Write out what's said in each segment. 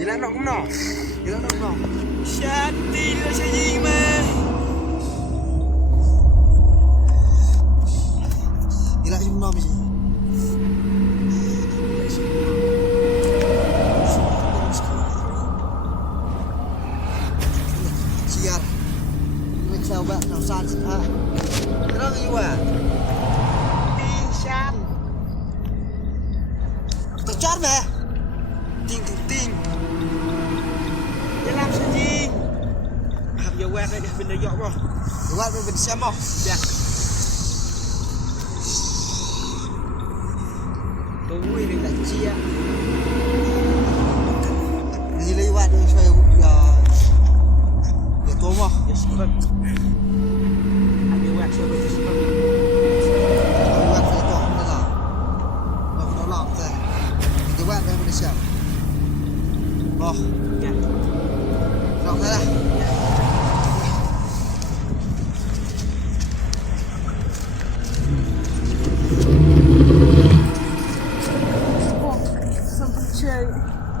Gila nak kumno. Gila nak kumno. Syati lah saya mah. Gila kumno mesti. Siar. Mình sao bạn nào san ha. Terang juga. Tinsan. Tercar meh. Ting ting ting. Dia làm sao gì? Học giờ quen đây bên đây dọn rồi. Quen bên xem không? Dạ. Tôi đi lại chia. Đi lấy quạt đi xoay giờ tôm không? Giờ sắp. Học giờ quen xoay bây giờ sắp. Quen phải tôm nữa rồi. Nó lỏng rồi. Giờ quen đây bên đây xem. Vâng. Dạ. Lỏng ra đây.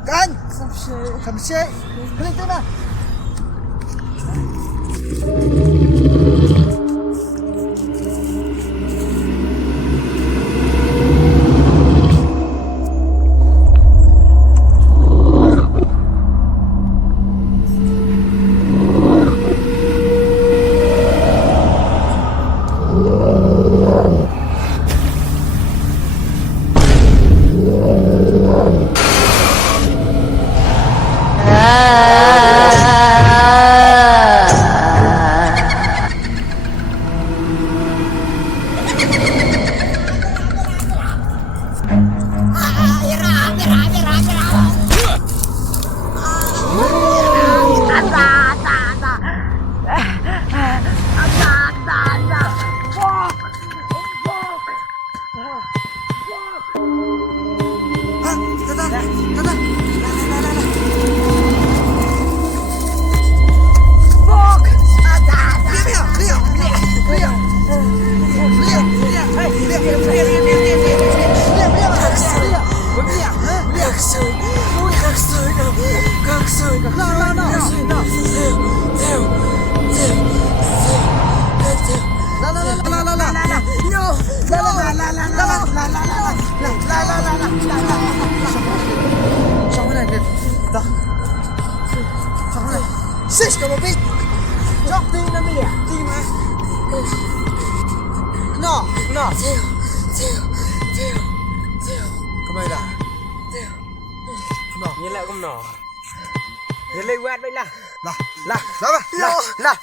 Kan? Sampai. Klik tu dah. Sis kamu pik. Jok ting na mi. Ting ma. No, no. Kamay dah. No. Nyelak kum no. Nyelak wat baik lah. Lah, lah. Lah, lah. Lah.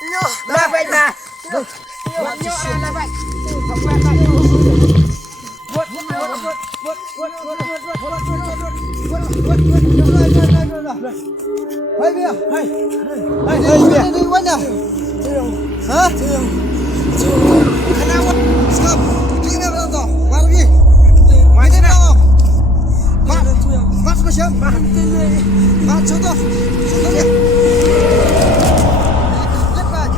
Lah baik nah. Buat nyok lah baik. Buat baik. Buat. Hai Bia, hai. Hai Bia, di mana? Hah? Kenapa? Stop. Pergi mana tu? Pergi. Mana tu? Mat macam? Mat contoh. Contoh dia. Lepas.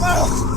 Mau.